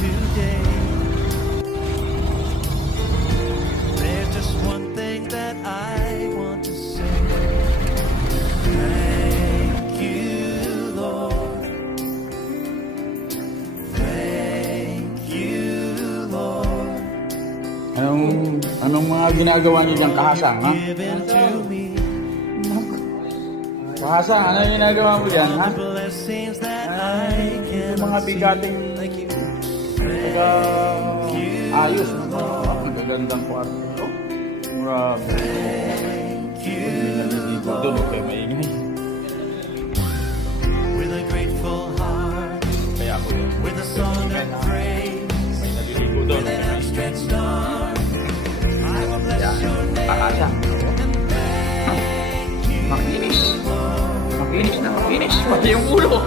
today. There's just one thing that I want to say. Thank you, Lord. Thank you, Lord. Anong mga ginagawa niyo dyan, Kahasang, ha? Given to me. Kahasang, ano yung ginagawa mo dyan, ha? Blessings that I can Yung mga bigating ayos ng mga magagandang kwarto. Grabe. Doon kayo maingay. With a grateful heart, Kaya ako yun. with a song of praise, May naliligo doon. with an outstretched arm, I will bless your name. Kahasang. Makinis. Makinis na makinis. Pati yung ulo.